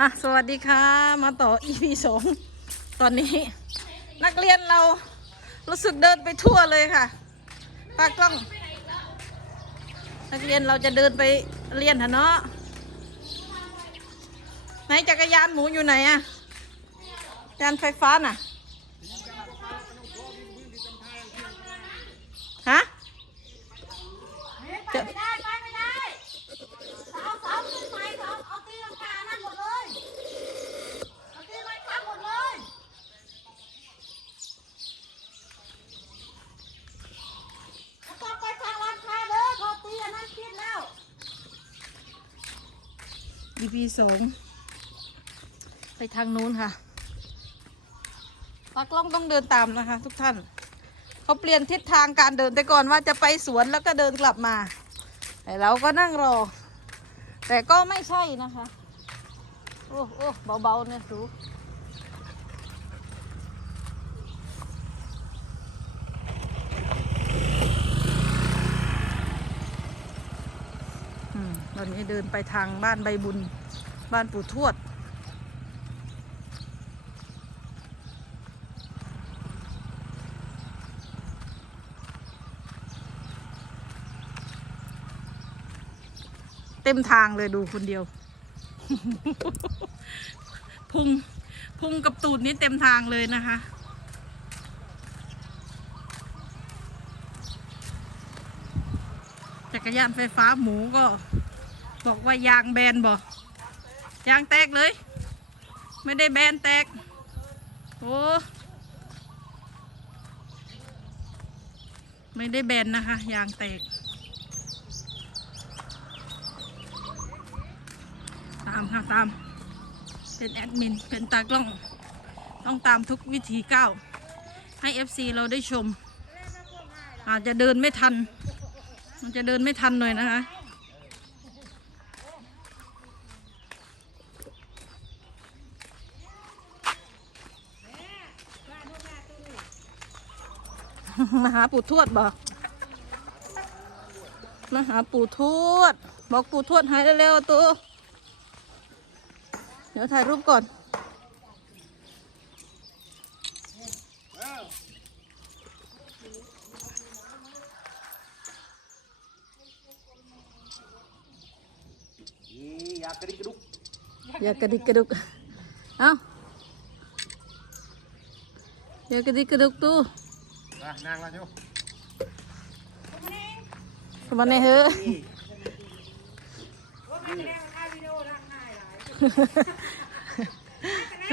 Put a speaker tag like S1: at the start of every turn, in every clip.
S1: อะสวัสดีค่ะ มาต่อ EP สองตอนนี้ นักเรียนเรารู้สึกเดินไปทั่วเลยค่ะตากล้อง นักเรียนเราจะเดินไปเรียนหะเนาะไหนจักรยานหมูอยู่ไหนอะยานไฟฟ้าน่ะฮะ
S2: จะ ไม่ได้ไปไม่ได้เอาเสาขึ้นไปเอาเอาตีลังกานั่นหมดเลยเอาตีไม้ค้ำหมดเลยเอาต้องไปทางร้านค้าเด้อพอตีอันนั้นคิดแล้ว
S1: EP สองไปทางนู้นค่ะตากล้องต้องเดินตามนะคะ ทุกท่าน เขาเปลี่ยนทิศทางการเดินแต่ก่อนว่าจะไปสวนแล้วก็เดินกลับมา แต่เราก็นั่งรอ แต่ก็ไม่ใช่นะคะ โอ้โอ้เบาๆเนี่ยสูอืมตอนนี้เดินไปทางบ้านใบบุญ บ้านปู่ทวด เต็มทางเลยดูคนเดียว พุง พุงกับตูดนี้เต็มทางเลยนะคะจักรยานไฟฟ้าหมูก็ บอกว่ายางแบนบอก ยางแตกเลย ไม่ได้แบนแตก โอ้ไม่ได้แบนนะคะ ยางแตก ตามค่ะตาม เป็นแอดมิน เป็นตากล้อง ต้องตามทุกวิธีก้าวให้ FC เราได้ชม อาจจะเดินไม่ทัน มันจะเดินไม่ทันหน่อยนะคะ มาหาปู่ทวดบอกมาหาปู่ทวด บอกปู่ทวดหายเร็วๆตัว เดี๋ยวถ่ายรูปก่อนนี่อยากกระดิกกระดุกอย่ากระดิกกระดุก เอาอย่ากระดิกกระดุกตู้ อะนางละโยเข้ามาในเฮ้อะ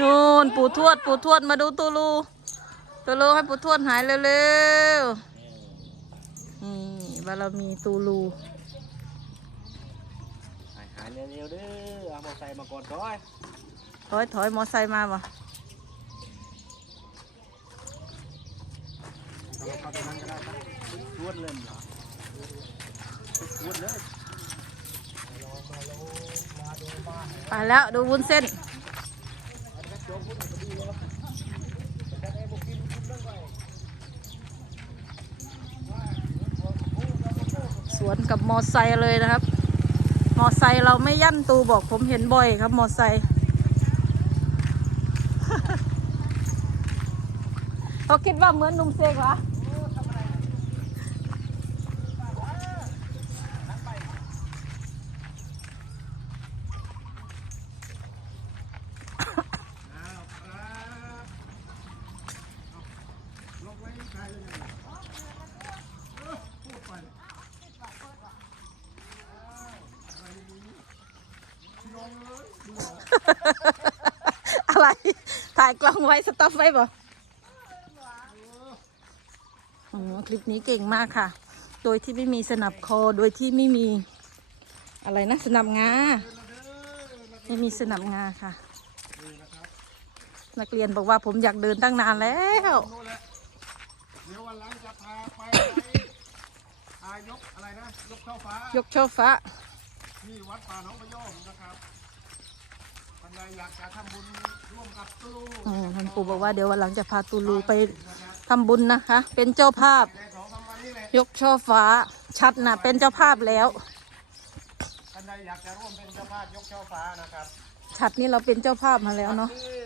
S1: นู่นปู่ทวด ปู่ทวดมาดูตูลูตูลูให้ปู่ทวดหายเร็วๆนี่บารมีตูลูหายหายเร็วๆเด้อเอามอไซค์มาก่อนก้อยถอยถอยมอไซค์มาบ่ เอาเข้าไปนั่งก็ได้ปะ วดเลยเหรอวดเลยไปแล้วดูวุ้นเส้นสวนกับมอไซค์เลยนะครับ มอไซค์เราไม่ยั่นตูบอกผมเห็นบ่อยครับ มอไซค์เขาคิดว่าเหมือนนุ่มเซกเหรอ อะไร ถ่ายกล้องไว้สต็อปไว้บ่อ๋อคลิปนี้เก่งมากค่ะ โดยที่ไม่มีสนับคอ โดยที่ไม่มีอะไรนะ สนับงา ไม่มีสนับงาค่ะ นักเรียนบอกว่าผมอยากเดินตั้งนานแล้ว เดี๋ยววันหลังจะพาไปอายกอะไรนะ ยกช่อฟ้ายกช่อฟ้าที่วัดป่าหนองพะโยมนะครับ ท่านใดอยากจะทำบุญร่วมกับตู้อืมท่านปู่บอกว่าเดี๋ยววันหลังจะพาตูลูไปทำบุญนะคะ เป็นเจ้าภาพในสองสามวันนี้แหละยกช่อฟ้า ชัดนะเป็นเจ้าภาพแล้วท่านใดอยากจะร่วมเป็นเจ้าภาพยกช่อฟ้านะครับฉัดนี่เราเป็นเจ้าภาพมาแล้วเนาะที่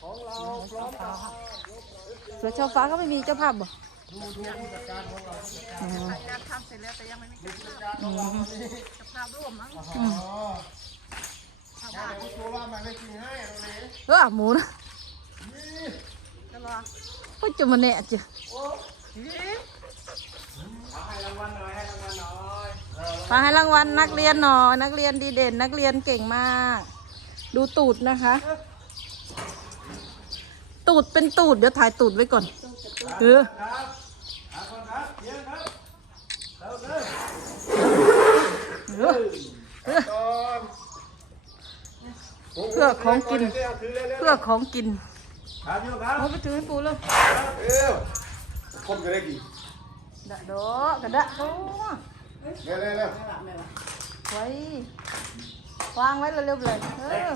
S1: ของเราพร้อมกับเสือช่อฟ้าก็ไม่มีเจ้าภาพบ่ดูดูผู้จัดการของเราผู้จัดการอืมงานทำเสร็จแล้วแต่ยังไม่มีผู้จัดการของเราวันนี้กับข้าวร่วมมั้งอ๋อ ได้ผู้ชัวว่ามันไม่กินให้เอาเลยเออหมูนะก็รอก็จะมาแน่จ้ะให้รางวัลหน่อยให้รางวัลหน่อยเออมาให้รางวัลนักเรียนหน่อยนักเรียนดีเด่น นักเรียนเก่งมาก ดูตูดนะคะ ตูดเป็นตูดเดี๋ยวถ่ายตูดไว้ก่อนเออครับครับคนครับเยี่ยมครับเร็วเลยเออเออก่อน เพื่อของกินเร็วถือเร็วๆเพื่อของกินครับโยมครับเอาไปถือให้ปูเลยเร็วคนก็ได้ดีดะโดะกระดะโดะเร็วเร็วเร็วไว้วางไว้เร็วๆเลยเออ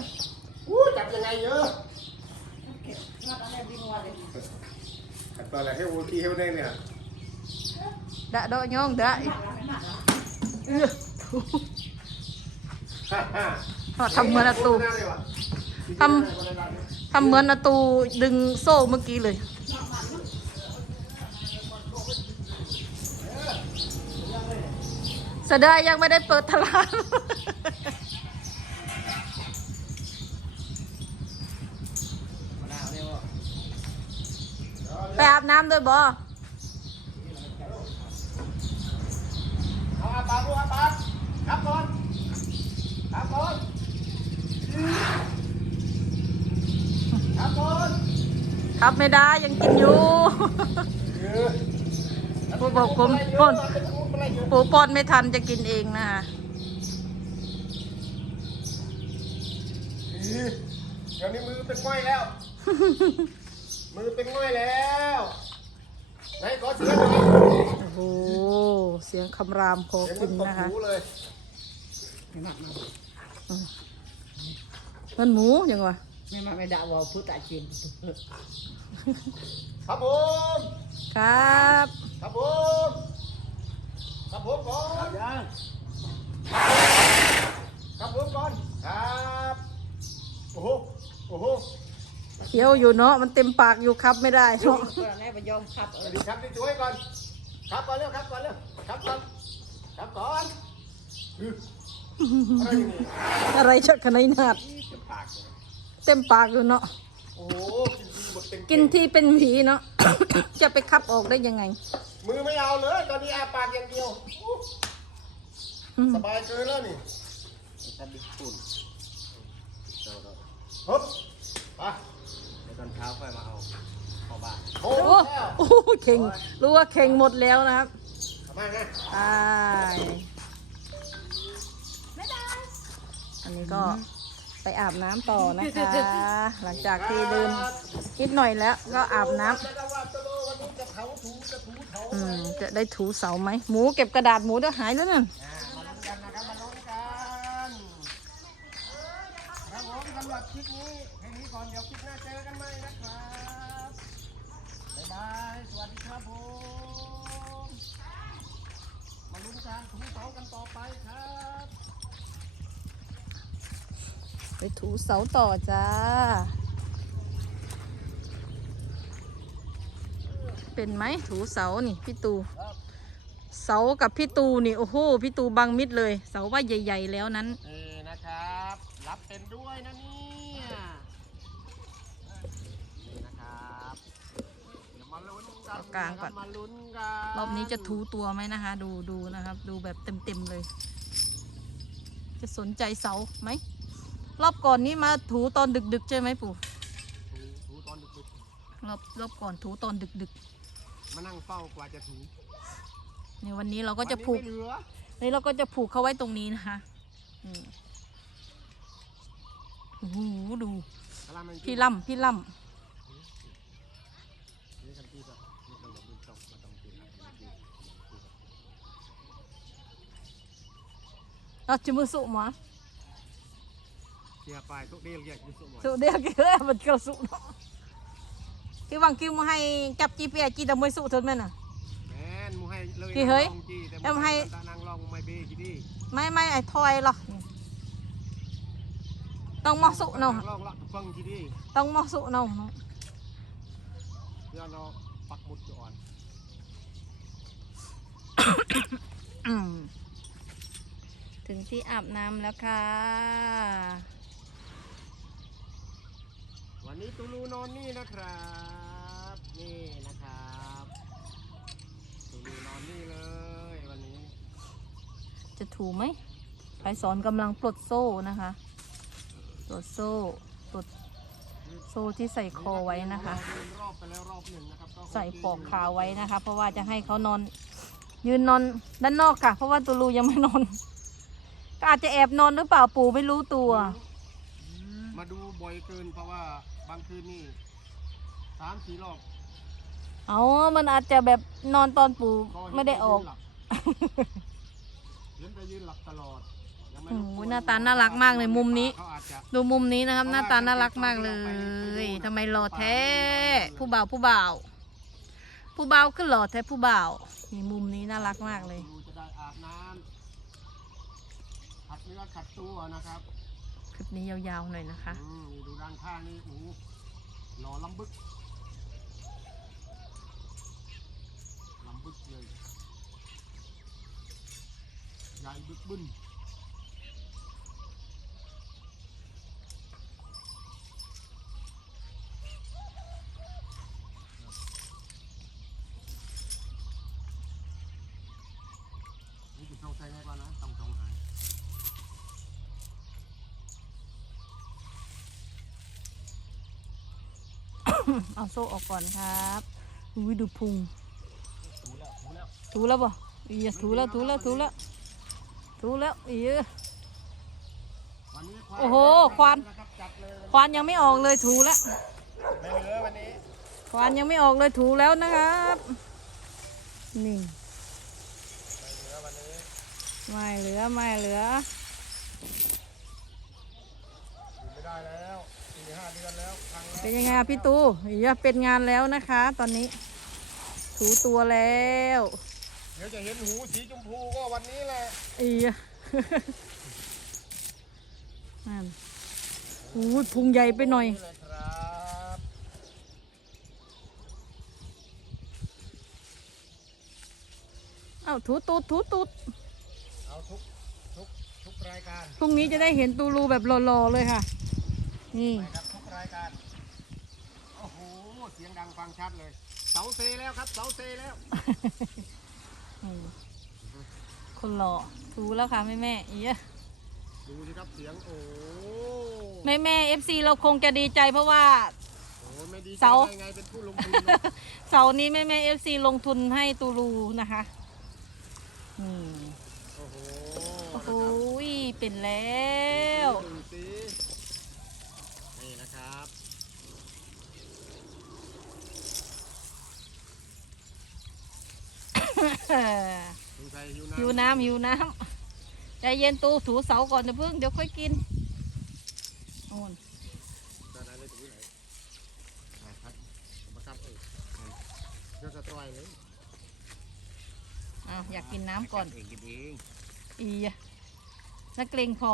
S1: อู้จับยังไงเยอะขัดตัวอะไรให้วัวขี้ให้วัวได้เนี่ยดะโดะย่องดะอีกเออฮ่าฮ่าเอา ทำเหมือนอาตูทำทำเหมือนอาตูดึงโซ่เมื่อกี้เลยเสยดายยังไม่ได้เปิดตลาดไปอาบน้ำด้วยบอ เอาอาปากดูอาปากครับก่อนครับก่อนครับก่อน ครับไม่ได้ยังกินอยู่เออปูบอกผมป้อนปูป้อนไม่ทันจะกินเองนะคะเดี๋ยวนี้มือเป็นง่อยแล้ว มือเป็นง่อยแล้วไหนขอเสียงหน่อยโอ้โหเสียงคำรามพอเสียงกิมันนตบนะคะหูเลยมันหมูยังวะ ไม่มาไม่ด่าวอพุทธาจิน
S3: ครับผม
S1: ครับ
S3: ครับผมครับผมก่อนยังครับผมก่อนครับโอ้โห
S1: โอ้โหเคี้ยวอยู่เนาะมันเต็มปากอยู่ครับไม่ได้เนาะเพื่อนแม่ไปยอมขับสวัสดีครับที่ช่วยก่อนครับก่อนเร็วครับก่อนเร็วครับก่อนครับก่อนอืออะไรนี่อะไรชักขนาดนาด เต็มปากเลย เต็มปากอยู่เนาะโอ้โหกินดีหมดเต็มกินที่เป็นผีเนาะ จะไปคับออกได้ยังไง
S3: มือไม่เอาเลยตอนนี้อาปากอย่างเดียวอู้อืมสบายเกินแล้วนี่ถ้าบิ๊กฝุ่นเราเราฮึบ
S1: ไปในตอนเช้าค่อยมาเอาเข้าบ้านโอ้โอ้แล้วโอ้เข่งรู้ว่าเข่งหมดแล้วนะครับทำไมไงไปอันนี้ก็ ไปอาบน้ำต่อนะคะ หลังจากที่เดินนิดหน่อยแล้วก็อาบน้ำจะได้ว่าตะโลวันนี้จะเผาถูจะถูเผาอืมจะได้ถูเสาไหมหมูเก็บกระดาษหมูเดี๋ยวหายแล้วนั่นอ่ามาลุ้นกันนะครับมาลุ้นกันครับผมสำหรับคลิปนี้แค่นี้ก่อนเดี๋ยวคลิปหน้าเจอกันใหม่นะครับบ๊ายบายสวัสดีครับผมมาลุ้นกันถูเสากันต่อไปครับ ไปถูเสาต่อจ้า เป็นไหมถูเสานี่พี่ตู เสากับพี่ตูนี่โอ้โหพี่ตูบังมิดเลย เสาว่าใหญ่ ๆ แล้วนั้น
S3: นี่นะครับ รับเป็นด้วยนะเนี่ยนี่นะครับ
S1: เดี๋ยวมาลุ้นกันเอากลางก่อนะครับมาลุ้นกันรอบนี้จะถูตัวไหมนะคะ ดูดูนะครับ ดูแบบเต็มๆเลย จะสนใจเสาไหม รอบก่อนนี้มาถูตอนดึกๆใช่ไหมปู่ถูถูตอนดึกรอบรอบก่อนถูตอนดึก
S3: ๆ มานั่งเฝ้ากว่าจะถู
S1: ๆในวันนี้เราก็จะผูกวันนี้ไม่เหลือนี่เราก็จะผูกเขาไว้ตรงนี้นะคะนี่โอ้โหดูอะไรมันพี่ล่ำพี่ล่นี่กันที่แบบนี่กันแบบบุญตกมาตรงที่นะำเราจะมือสุหมา เกียร์ไปตุ๊กเดียวเกียร์ยุ่งสุดหมดสุเดียวกี่เลยมันก็สุเนาะที่วังคิวมาให้จับจีเปียจีดำมวยสุเท่านั้นน่ะแมนมูให้เลยกี่เฮ้ยนั่งลองจี้แต่เอ็มให้ตานางลองไม่เบกี่ดีไม่ไม่ไอ้ทอยหรอต้องมอสุเนาะลองละฟังทีดีต้องมอสุเนาะเดี๋ยวเราปักหมุดก่อนอืมถึงที่อาบน้ำแล้วค่ะ
S3: วันนี้ตูลูนอนนี่นะครับ นี่นะครับตูลูนอนนี่เลยวันนี้
S1: จะถูไหมไปสอนกำลังปลดโซ่นะคะ ปลดโซ่ปลดโซ่ที่ใส่คอไว้นะคะเราเดินรอบไปแล้วรอบหนึ่งนะครับก็ใส่ปลอกขาไว้นะคะ เพราะว่าจะให้เขานอน ยืนนอนด้านนอกค่ะ เพราะว่าตูลูยังไม่นอน ก็อาจจะแอบนอนหรือเปล่าปู่ไม่รู้ตัว
S3: มาดูบ่อยเกินเพราะว่า บางคืนนี่สามสี่รอบ
S1: เอามันอาจจะแบบนอนตอนปู่ก็เห็นไม่ได้ออกเห็นแต่ยืนหลับเห็นแต่ยืนหลับตลอดยังไม่โอ้รู้โหตัวหน้าตาน่ารักมากเลยมุมนี้ เขาอาจจะ ดูมุมนี้นะครับ หน้าตาน่ารักมากเลยทำไมหล่อแท้ ผู้บ่าวผู้บ่าวผู้บ่าวก็หล่อแท้ผู้บ่าวนี่มุมนี้น่ารักมากเลย ดูจะได้อาบน้ำขัดเนื้อขัดตัวนะครับคลิป นี้ยาวๆหน่อยนะคะอื
S3: มดูด้านข้างนี่โอ้โหหล่อลำบึกลำบึกเลยใหญ่บึกบึ้น
S1: จะต้องใช้ไงก่อนนะต้องต้องหาย เอาโซ่ออกก่อนครับอุ้ยดูพุงถูแล้วถูแล้วถูแล้วป่อียถูแล้วถูแล้วถูแล้วถูแล้วอียโอ้โหควานครันยังไม่ออกเลยถูแล้วไม่เหลือวันยังไม่ออกเลยถูแล้วนะครับนี่ไม่เหลือไม่เหลือไม่เหลือ อยู่ไม่ได้แล้วสี่ห้า เดือนแล้วครั้งแล้วเป็นยังไงอะพี่ตูอียเป็นงานแล้วนะคะ ตอนนี้ ถูตัวแล้ว
S3: เดี๋ยวจะเห็นหูสีชมพูก็วันนี้แหละอีย
S1: นั่นอู้ยพุงใหญ่ไปหน่อย นี่แหละครับเอ้าถูตูดถูตูดเอาทุกทุกทุกรายการพรุ่งนี้จะได้เห็นตูรูแบบหล่อๆเลยค่ะ
S3: นี่ไปครับทุกรายการ โอ้โห เสียงดังฟังชัดเลย เสาเซแล้วครับ เสาเซแล้ว
S1: อืมคนหล่อถูแล้วค่ะแม่แม่ๆอียดูสิครับเสียงโอ้แม่แม่เอฟซีเราคงจะดีใจเพราะว่า โหไม่ดีใจเสา ได้ไงเป็นผู้ลงทุนเนอะเสาร์นี้แม่แม่เอฟซีลงทุนให้ตูรูนะคะอืมโอ้โหโอ้โหเป็นแล้ว ดูสินี่นะครับ สงสัย หิวน้ำหิวน้ำหิวน้ำใจเย็นตูถูเสาก่อนเดี๋ยวเพิ่งเดี๋ยวค่อยกินโอนจะได้เลยถึงไหนครับมาครับเออเดี๋ยวจะต่อยเลยอ้าวอยากกินน้ำก่อนเองกินเองอีอะนักเลงพอ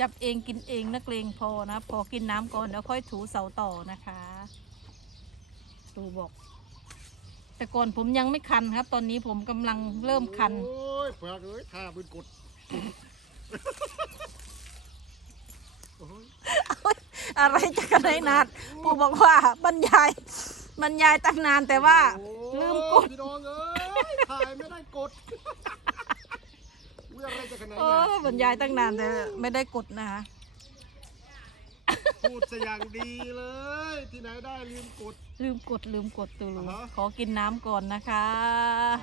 S1: จับเองกินเองนักเลงพอนะ พอกินน้ำก่อนแล้วค่อยถูเสาต่อนะคะตูบอก แต่ก่อนผมยังไม่คันครับ ตอนนี้ผมกำลังเริ่มคัน โอ้ยเปลือกเอ้ยท่าบืนกดโอ้ยอะไรจะกันได้นานปู่บอกว่าบรรยายบรรยายตั้งนานแต่ว่า ลืมกด พี่น้องเอ้ยถ่ายไม่ได้กดอุ้ยอะไรจะขนาดเอนั้น อบรรยายตั้งนานแต่ไม่ได้กดนะคะ
S3: พูดซะอย่างดีเลย ที่ไหนได้ลืมกด
S1: ลืมกดลืมกดตูรูอ่าฮะ ขอกินน้ำก่อนนะคะ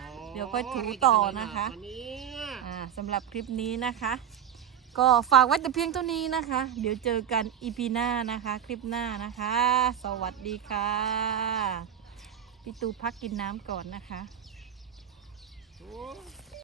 S1: อ๋อเดี๋ยวค่อยถูต่อนะคะอันนี้อ่าสำหรับคลิปนี้นะคะ ก็ฝากไว้แต่เพียงเท่านี้นะคะ เดี๋ยวเจอกันอีพีหน้านะคะ คลิปหน้านะคะ สวัสดีค่ะพี่ตูพักกินน้ำก่อนนะคะ โอ้ย